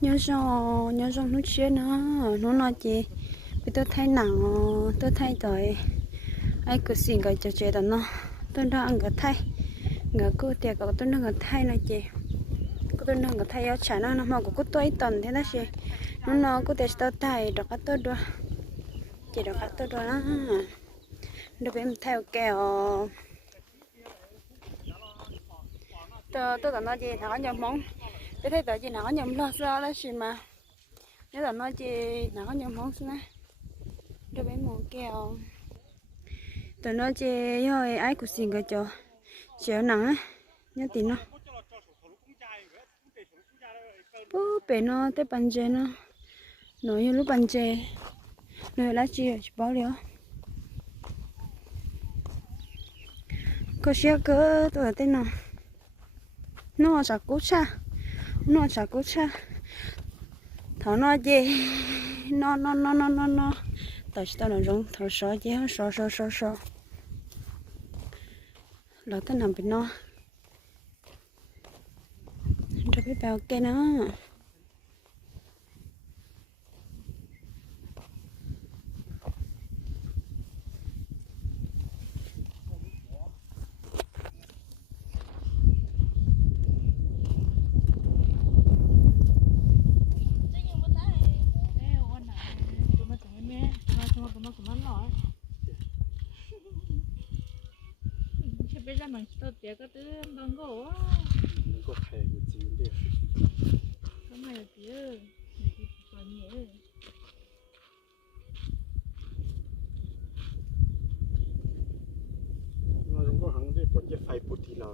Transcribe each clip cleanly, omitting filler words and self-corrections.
nhớ xong nó chia nó nói chị vì tôi thấy nặng tôi thấy rồi ai cứ xin cái cho chị đó nó tôi đang ăn cái thay ngờ cô tiệt của tôi đang cái thay này chị tôi đang cái thay áo chả nó mà của tôi tuần thế đó chị nó có thể tôi thay được cái tôi đó chị được cái tôi đó được em theo kèo tôi còn nói gì nó nhầm món tôi thấy tớ gì nó nhầm lo sao đó chị mà nếu là nói gì nó nhầm món xuống á được em món kèo tớ nói chị rồi ai cũng xin cái cho chéo nặng á nhớ tin nó bố bé nó tới bàn chè nó nói như lúc bàn chè nói lá chi chỉ bảo liao có xe cơ tôi ở tên nó chả cố cha thằng nó gì nó tao chỉ tao là giống thằng sợ gì hết sợ là cái nằm bên nó cho biết bao cái nó bây giờ mình tao tiếc cái thứ bằng gỗ á, có thể một gì đi cái này tiếc, còn nhiều. nó cũng có hàng đi bọn cái phải bút thì là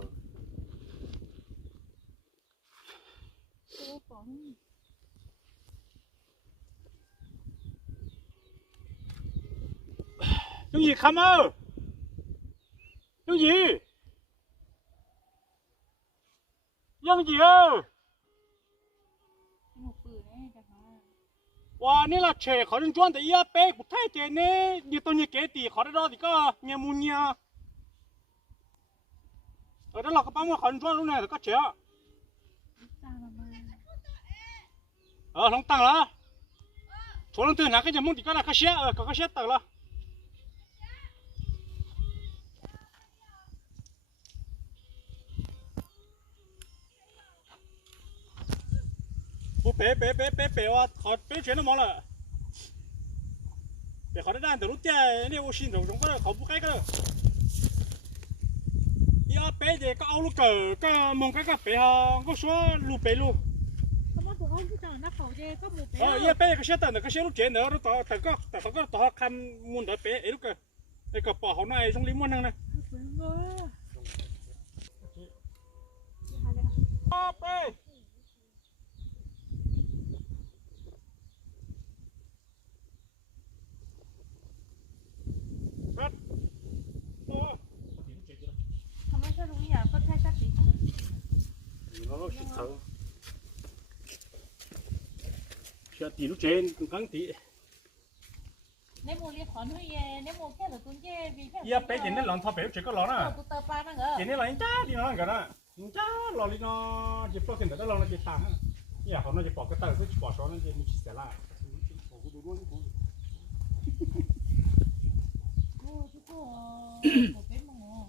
Cô phóng. những gì khăm ơ những gì ơ Một bữa này chắc hả? wowนี่là trẻ khó đến chuẩn thì ia bé cũng thay trẻ nè như tôi như kế thì khó đến đó thì có nhà mua nhà ở đó là cái băng mà khó đến chuẩn lúc này là có trẻ không tăng là chỗ lần từ nào cái nhà mua thì có là cái xe có cái xe tăng là bé à khó bé chuyện nó mong là bé khó đến đây từ lúc kia này ô xin rồi chúng có khó bút cái đó ia bé thì có áo lúc cái mong cái bé ha có số lù bé luôn Không có không cứ chẳng nó khẩu dê có một bé. ia bé cái xe tận cái xe lúc chuyện nữa nó tao khăm muốn đợi bé ấy lúc cái bỏ họ này trong lý muốn năng này bé Không có sao đúng nhỉ, con thay sát tí. nó xịt thở xe tí lúc trên cũng căng tí Nếu mua liên khoản hơi nếu mua cái là tôi chơi vì cái. ia bé chuyện nó lon thọ bé chỉ có lon à Tôi tờ ba nó ngờ. chuyện này là anh cha đi nó cái đó anh cha lon đi nó chỉ có tiền đó lon nó chỉ tạm ia họ nó chỉ bỏ cái tờ cứ bỏ số nó chỉ mình chỉ xẻ lại Cô chú cô một cái mà ngộ.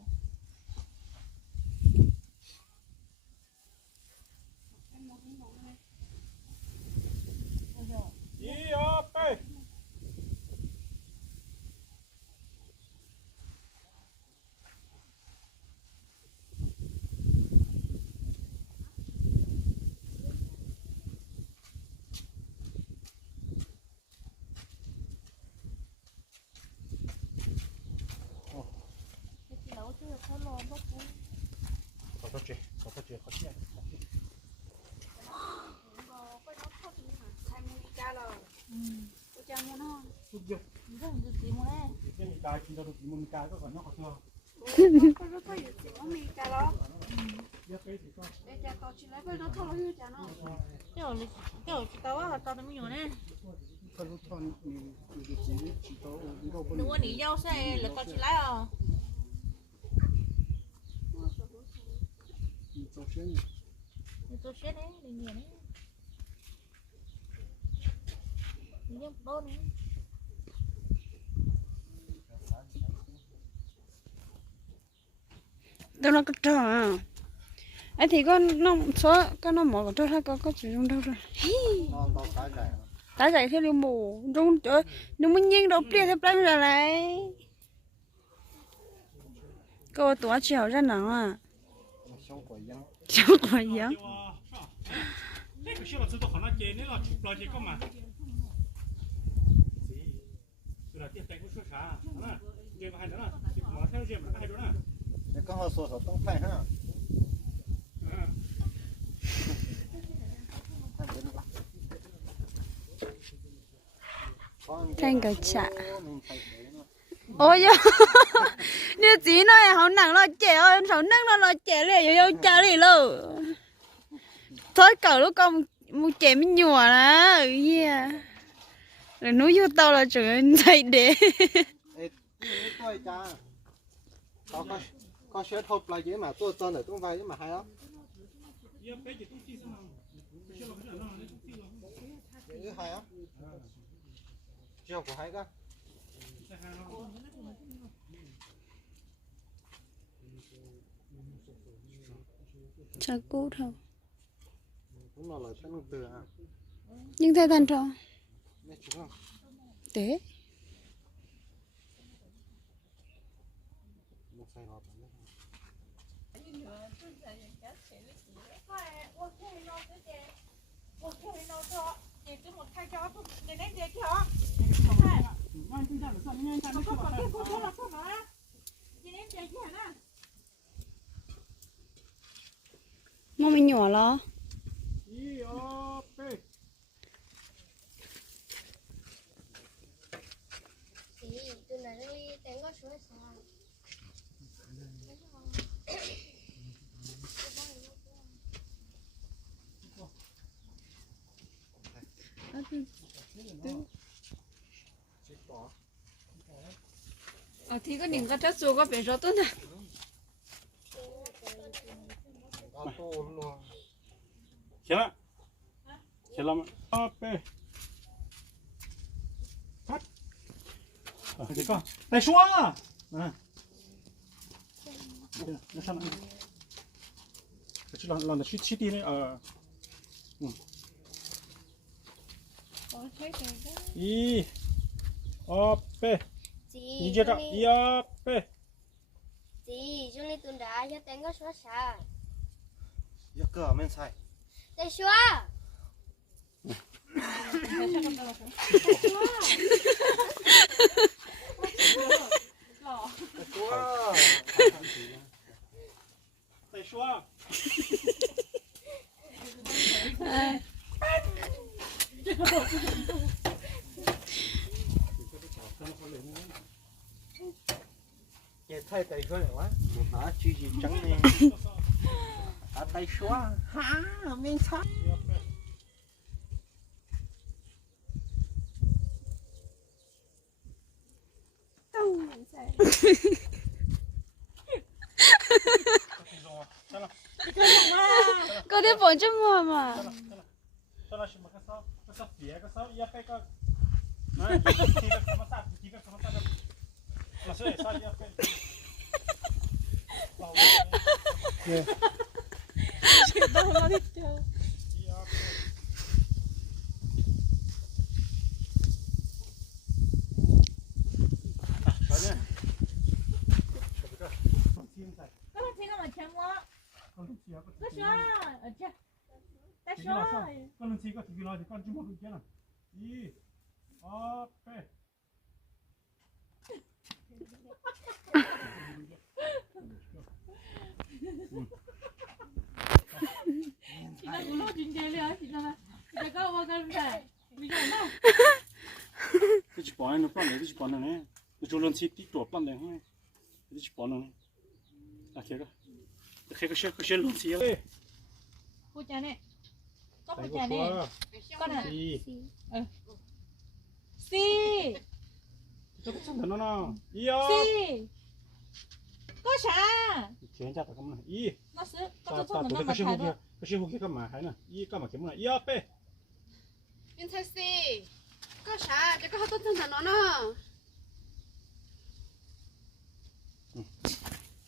ia bé Cái gì đâu chứ có lo bốc cũng. có tốt chưa khó chưa cha mua nó tốt chưa Rất là gì mà đấy. cái mình cài chúng ta được mình cài có còn nó còn chưa có rất nhiều chuyện nó mi cha đó ia bé thì có để cha tao chỉ lấy với nó thôi chứ cha nó Kiểu tao á tao nó mới nhiều nè. cái lúc thon mình chỉ có đâu bên Đừng có nghỉ dâu xe là tao chỉ lái à. mình cho xuyên Tôi sẽ đấy, đừng nhiều đấy. nhưng đôi nữa tôi nó có trò à ấy thì con nó số con nó mở cái trò có chỉ trong đâu rồi tá dậy theo liều mù trong trời nó muốn nhìn đâu bia theo plei ra này cô tuổi chiều ra nào à sống quả giống cái cái là tôi nó chế nên là chụp lo chế có mà từ là tiếp tay của số xã nè chế vào hai nữa nè chụp mở theo chế mà hai đứa nè nếu có họ số tông phải ha tranh cái chả ôi giờ như chỉ nói họ nặng lo trẻ ơi họ nặng lo trẻ liền yêu cha liền luôn thôi cỡ lúc con một trẻ mới nhùa là yeah rồi núi vô tao là chuyện dậy để tôi cha có sửa thộp lại chứ mà tôi cho để tôi vay chứ mà hay lắm hay lắm chiều của hay cơ sao cú thôi cũng là lời chân từ à nhưng thay thành trò nghe chúng không thế một sai lọt mà mình nhỏ lo tôi nói đi đánh có số sao thì có những cái chất số có vẻ rõ tốt nè chả chả làm bê cắt cái con tay xóa à nó sao cái chuyện là chi đi này y bê chị chưa đó y bê chị chúng đi tuần đã cho đánh có số sao giờ cửa men sai đây số tay xóa giờ thay tay số này quá một hả chi gì trắng nè hả tay số hả men sai có thể bỏ cho mua mà cho nó xem cái sao phía cái sao ya cái này chỉ cái sao sao chỉ cái sao sao là sẽ sao ya cái đâu nó đi chơi có lần khi mà chém quá có số ở chưa ta số con lần có thì nói thì con chỉ một cái nào y bê chị đang uống chuyện chơi liền chị đang có qua cái này bây giờ đâu cái chỉ bỏ nó plan đấy cái chỉ bỏ nó này cái chỗ lần tí tổ plan đấy không cái chỉ bỏ nó à kia cái lần tí cô cha này có cô cha này con này si cái xong nó nó y si có sao chuyện chắc là không này y nó sẽ ta có số nó cái mà cái thay đó cái cái cái mà hay nè y cái mà kiếm là y bê nhưng thật si có sao chứ có tốt hơn thằng nó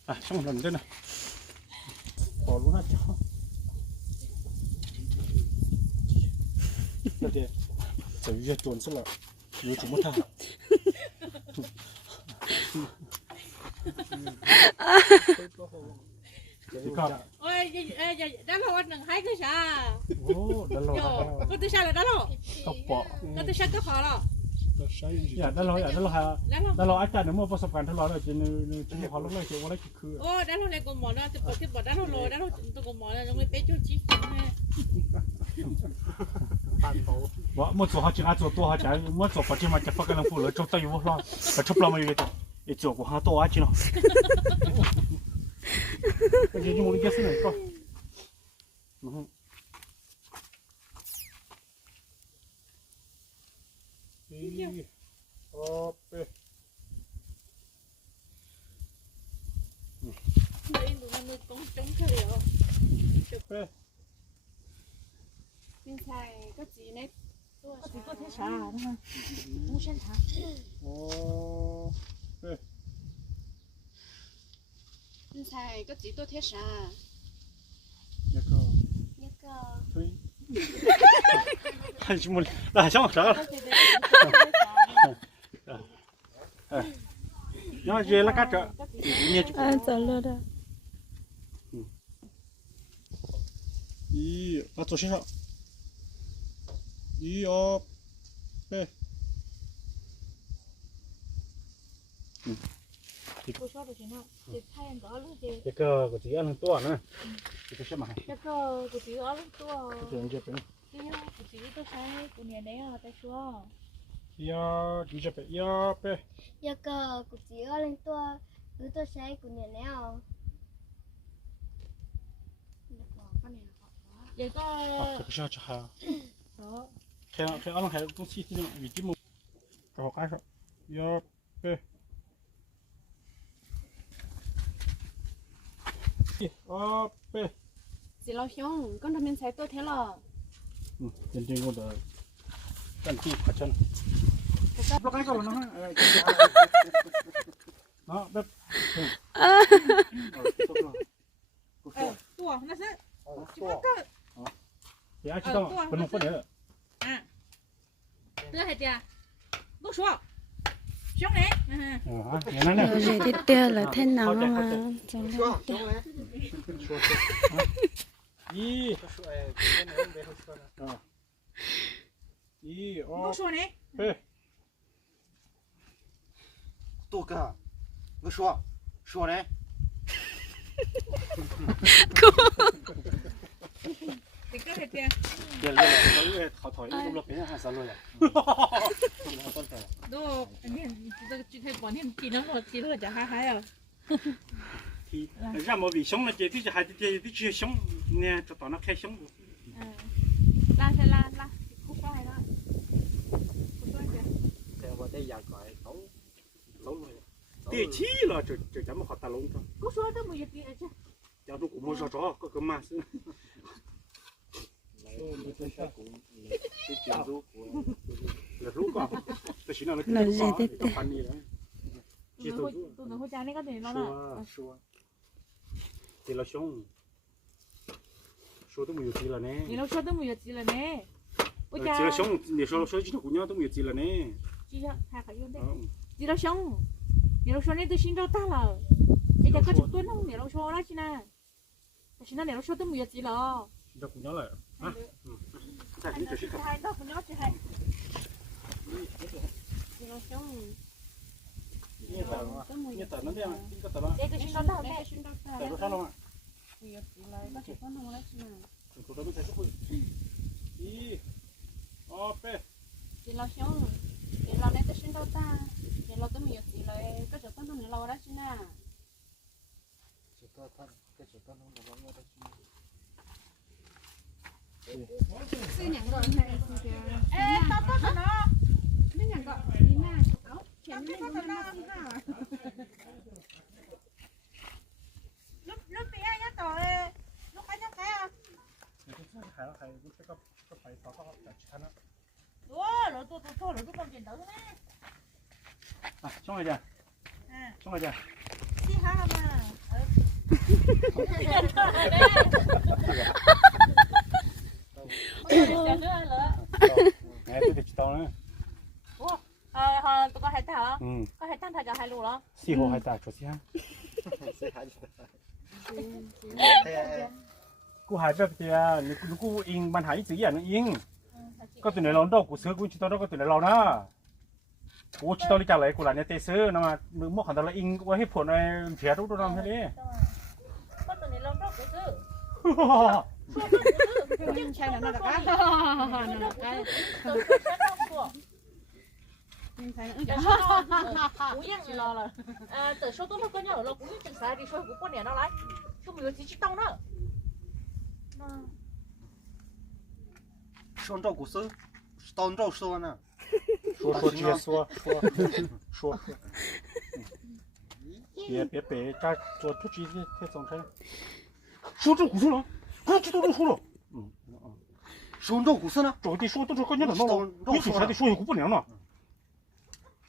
อ่ะช่างมันด้วยนะขอรู้นะจ๊ะเดี๋ยวจะยืดจนซะละยืดจุ่มท่าครับ ôi đã lâu anh đừng hay cái sao โอ้ดันรอ có tôi sao là đã lâu ตบปอก có tôi sao có khó rồi อยากดันรอฮะ đã lâu ดันรออาจารย์เนี่ยเมื่อประสบการณ์ทดลองเนี่ยจะมีความรู้เลยเกี่ยวกับอะไรคือ ô đã lâu này còn mỏ nó tôi bỏ đã lâu rồi đã lâu tôi còn mỏ là nó mới bé cho chí phẳng nè ว่าเมื่อ做好就按做多好讲，我做不进嘛就不可能不了，做到有不了，出不了没有的，一做过好多啊去了。这就我的意思呢，搞。哦，对。 đây tụi nó mới con trống cái liệu 对。 bên xài có gì đấy thì có thể xả đúng không muốn xem thả 哦，对。 bên xài có gì tôi thế sao 那个，nhất cơ 对。还是没，那想啥了？然后接了个这，你就。 à giờ luôn đó 一，把左先上。一二，对。 cô số được chứ nào thì thay anh có luôn thì 这个我只要能多呢，这个什么？ cái cơ của chị ở luôn tua 这边， cái của chị tôi sai của nhà đấy ở tại chúa 你这边要呗， nhất cơ của chị ở lên tôi sẽ của nhà nào vậy có 这个是要吃哈， đó 还俺们还东西这种已经没，这好干啥？要呗，呗， chị lo xong con thằng bên xài tôi thế là 认真我的，干地花钱。不干啥了呢？啊，那，tua nó sẽ chỉ có cơ 别知道，不能不能。 à đưa hết chưa lúc số xuống này 啊，原来呢？ rồi thì tiêu là thế nào mà chẳng lẽ 说来，说一，说哎，今年没说呢。啊，一 lúc 二 số này 对，杜哥，我说嘞， thì có hết chưa 别了，这个好讨厌，都不别人还啥了呀？ đồ anh nhìn tôi chỉ thấy bọn em chỉ nó chả hay à ที่让我比凶了，这这还这这凶，呢，就到那开凶。 la sẽ la không phải đó không phải kìa แต่ว่าได้อยากก่อยเขาเลย 第七了，这咱们好打龙的， lúc số đó mới gì chứ 要如果没找着，个嘛是。 là rú con, tôi chỉ nói là cái rú con, cái phần gì đấy, chỉ tôi rú, tụi nó hỗ trợ này có thể nó là xua, thì là xong, xua tôi nhiều gì là nè, thì lúc số đó mới gì là nè chỉ là xong, nếu số chỉ là của nhau tôi nhiều gì là nè, chỉ là hai cái yêu đấy chỉ là xong, nếu lúc số này tôi xin đâu ta là, bây giờ có chục tuần không nếu lúc số đó chứ nè, chỉ là nếu lúc số tôi mới gì là, chỉ là của nhau là, à, cái gì chỉ là hai đó của nó chỉ hai, chỉ là xong như tờ nó đen, cái tờ nó, đây cái xin đâu ta đây xin đâu ta tờ nó sao đâu mà, bây giờ chị lấy có chụp con không lấy chứ nào của tôi nó sẽ có gì, pe, chị lo xong chị lo lấy tôi xin đâu ta chị lo tôi nhiều chị lấy có chụp con không lo đó chứ nào 这个他这个弄的我的去。 sư nhận gọi này thì ê tao có nó nó nhận gọi đi na áo tao có nó lúc bị ai nhá tỏi lúc ai nhá cái à 还不是个白烧烤，吃看了，哇，老多老多放剪刀呢。啊，送一点，送一点。稀罕了嘛？哎，这个知道了。tụi con hay ta hả? 嗯， Con hay tăng thằng hai luôn đó. 四号还大，说些。กูหายแบบเดียวนี่กูอิงมันหายสีอย่างนึงอิงก็ตัวไหนเราดอกกูซื้อกูชิตอก็ตัวไหนเรานะกูชิตอที่จากไหนกูหลานเนี่ยเตซื้อนะมามือมั่วขันตะละอิงไว้ให้ผลไอ้เสียทุกตัวน้ำแค่นี้ Con tụi này lông đó của sư. ใช่แล้วนะจ๊ะนั่นแหละจ๊ะ Cú yên chỉ lo là từ số tốt có nhau là cú yên chừng sáng đi số của con này nó lấy không nhiều chỉ tông đó. 上照古色，当照说呢。说直接说，别，这做突击的太脏太。说这古说了，快知道都说了。上照古色呢？这个说都是关键的了，你说啥的说也不良了。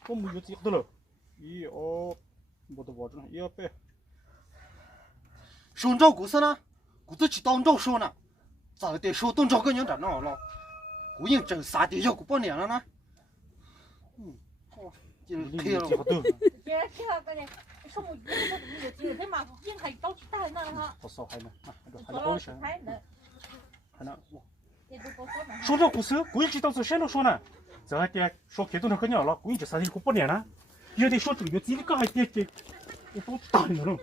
我没有记得了，一二，我都忘了，一二百。上照古色呢？古都去当照说呢，咋的说当照个人长那了？古人整啥的要古半年了呢？就可以了。别去了，个人说我有几天嘛，应还到去带那哈。多少还呢？还多少还呢？还能。 也都多少呢？ 说这故事，古人知道是谁能说呢？这还得说开头那个鸟了，古人就啥的古半年了，有的说这个自己个还得，我都打你了。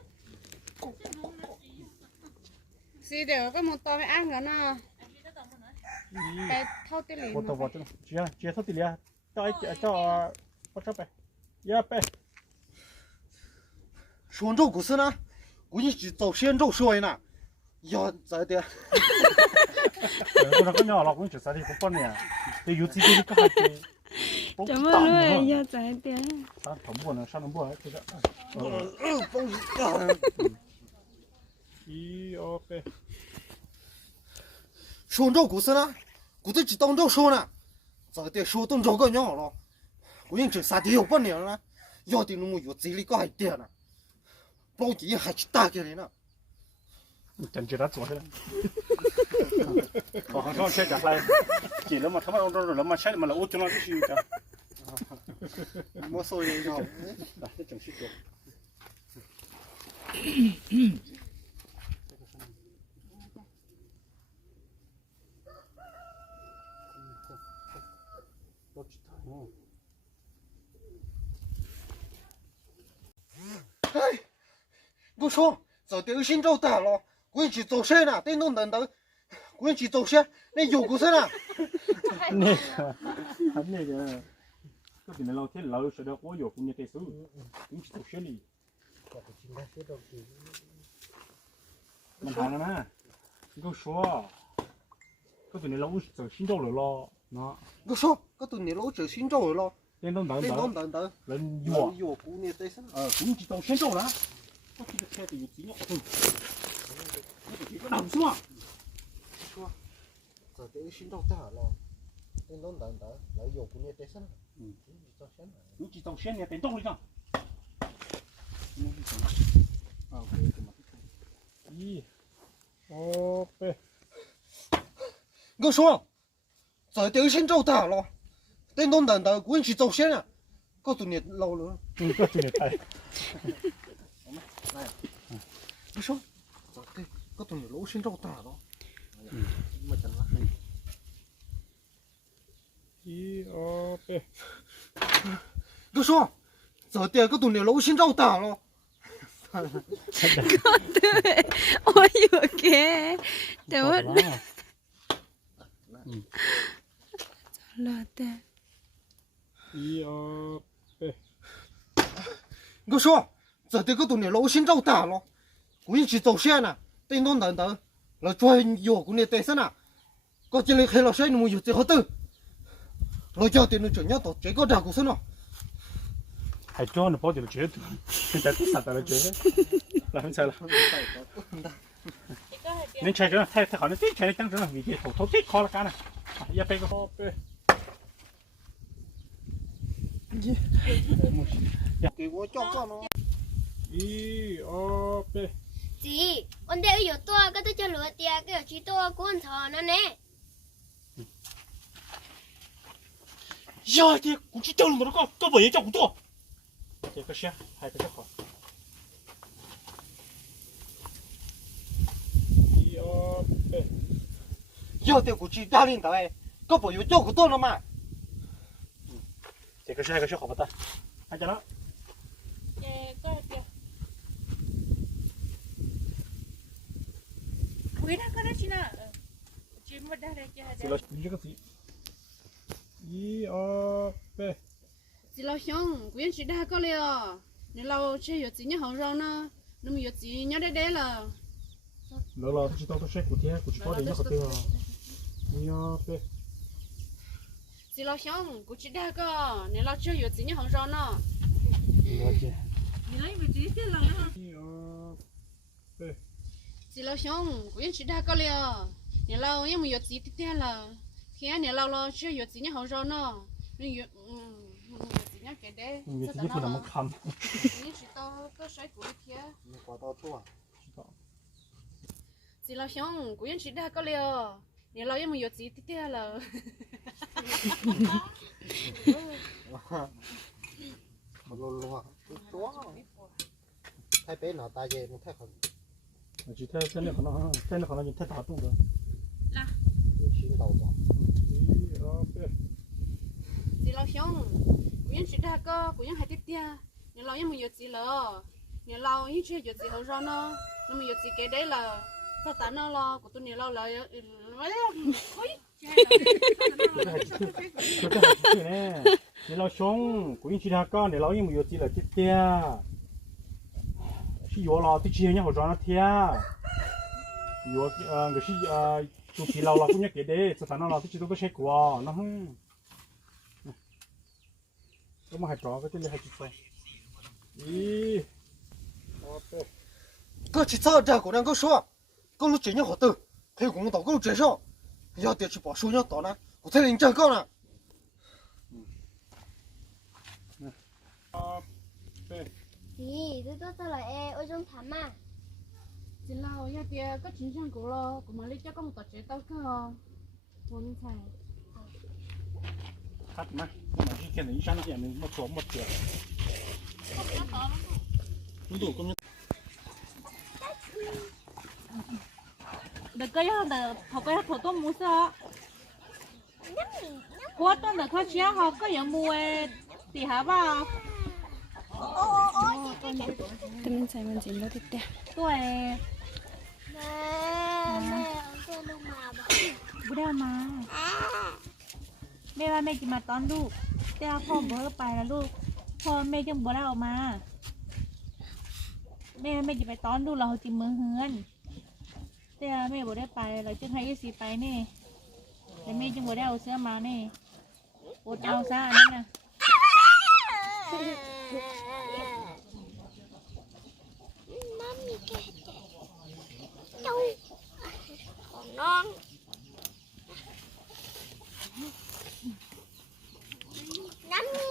xí đều có một to với ăn nữa nè cái thau tê lì 我懂，接受的了，到我这边，一百。上照古色呢？古人去找先照说呢，要咋的？ 我那个鸟了，古人就啥的古半年，得有自己个还得。 怎么了？要再点。上头部呢，上头部这个。一二百。 上照古色呢？古都去当照说呢，咋的说当照个人了？古人整啥的要半年了，要的那么有这里个还点呢，包底还去打给人呢。 真知道做的。我上车下来，进了嘛，他妈了嘛，车里嘛，我进了就是的。没所谓的，来，这正式做。哎，我说，早点先照打了，我去走谁呢？等等，我去走谁？那有故事呢？那个，这边的老天老说的，我有姑娘得手，你去做学历。没谈了吗？你给我说，这边的老走新照了咯，那。我说，我对你老走先照了。 等，人有姑娘得手。姑娘知道先照了，我这个车子有几秒钟，我这个哪说？说，早点先照打了，等，来有姑娘得手。你知道先呢？等动了个。啊，一，二百。我说，早点先照打了。 等，我去找先啊！告诉你老了。告诉你太。来，你说，咋的？告诉你老先找打了。没讲了。一二百。我说，咋的？告诉你老先找打了。对，我有给，对我。了的。 一二百。我说，这这个东西老先找打了，我去找谁呢？等，来专有姑娘带上了，搞起来黑了谁那么有最好等，老家的那这样到这个咋过去呢？还叫你包的了绝对，现在啥的了绝对，来分菜了。你吃着太好了，最全的当真了，明天头最烤了干了，100个。给我叫过了。一二对， chị con đeo yếu to cái tôi cho lửa tia cái chỉ to con thò nó nè 呀爹，我去叫你们个不也叫不多，这个是还比较好。一二对，要得估计家领导哎，个不有叫不到了嘛？这个是还个是好不的，看见了。 có kìa quý nó có đó chị nào chị mất đây đây kia 这个你这个字，一二对， chị lo xong quyến chị đã có liều nếu lâu chơi有gì nhá hỏng rồi nó nếu mà有gì nhá đấy là 老老知道都是古天，古知道的也好对啊。一二对， chị lo xong của chị đã có nếu lâu chơi有gì nhá hỏng rồi nó 了解。 你来没几天了呢 一二对， chị lo xong quyến chị đã có liều nếu lâu nhưng mà有gì tiếp theo là khi nếu lâu lo chơi有gì nhá hỏng rồi nó nếu有有gì nhá cái đấy 你自己不怎么看， 你知道个谁故意贴？ 你刮到错啊？ 知道。 chị lo xong quyến chị đã có liều nếu lâu nhưng mà有gì tiếp theo là 我啰啰啊，多。太北脑大爷，你太好，我觉得真的可能，真的可能你太打动了。有心到吧？一二对， chị lo xong quyến chị đã có quyến hay tiếp theo nếu lâu nhưng mà有gì là nếu lâu như chưa有gì hậu rồi nó nếu mà有gì cái đấy là sao ta nó lo của tôi nếu lâu là 这个还是这个还是呢。你老兄，古人其他讲，你老因为有几了几点？是药了，对之前好赚了天。药个是就疲劳了，姑娘给的，这反正了，对之都个谁过，那哼。我们还找个这里还去做。咦，哦对，个去找这个人个说，个路真正好的，还有公道个路介绍，要得去把收养到呢，我才能这个呢。 对， chị tôi là e ôi trong thảm à chị lâu ya tia có chính trang của lo của mà lấy cho có một tờ giấy tao cơ muốn xài 他怎么？我们一天的一上点的没做没做。你都跟 được cái đó học cái thổ tôm mua sao qua tuần được khai chia học cái gì mua thì hả ba tôi mình xài mình chỉ lo tiếp theo tôi mẹ tôi đâu mà bữa đâu mà mẹ chỉ mà tónลูกแต่พ่อเบอไปนะลูกพ่อแม่จังบ่ได้ออกมาแม่จะไปตอนดูเราจิมือเฮือนแต่แม่บ่ได้ไปเราจึงให้ยี่สีไปนี่แต่แม่จึงบ่ได้เอาเสื้อมานี่อดเอาซะอันนี้นะ mami kể đâu còn non nami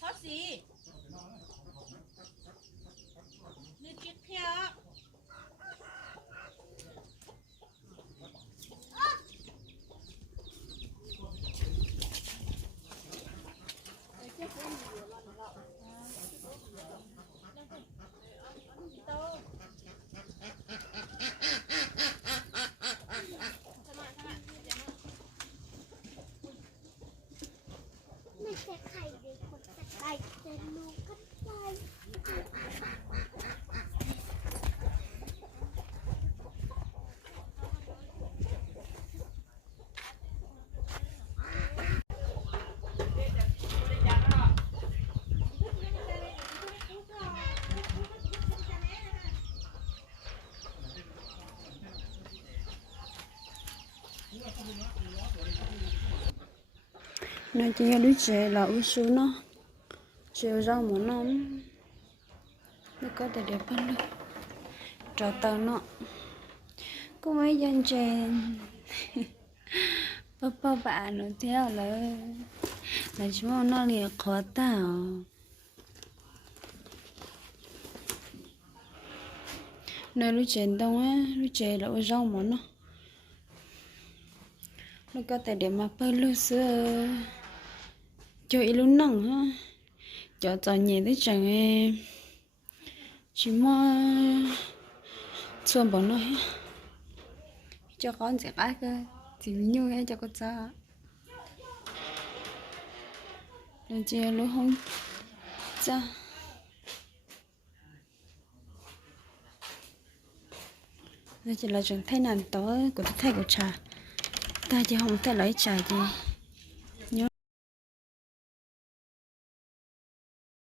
Có gì? Như chiếc theo. mình sẽ khai để con cắt tay để nó cắt tay nó chỉ là đứa trẻ là uống số nó chiều rau mà nó nó có thể đẹp hơn luôn trò tàu nó có mấy dân trên bố bạn nó theo là chúng nó liền khó tao nơi lúc trên đông á lúc trên là rau mà nó có thể để mà bơi lúc xưa cho ít lúc nặng ha cho nhẹ tới chẳng em chỉ mà xuân bọn nó cho con sẽ cái cơ chỉ như thế cho con cha rồi chia lúc không cha đây chỉ là chuyện thay nàn tối của thay của trà ta chỉ không thể lấy trà gì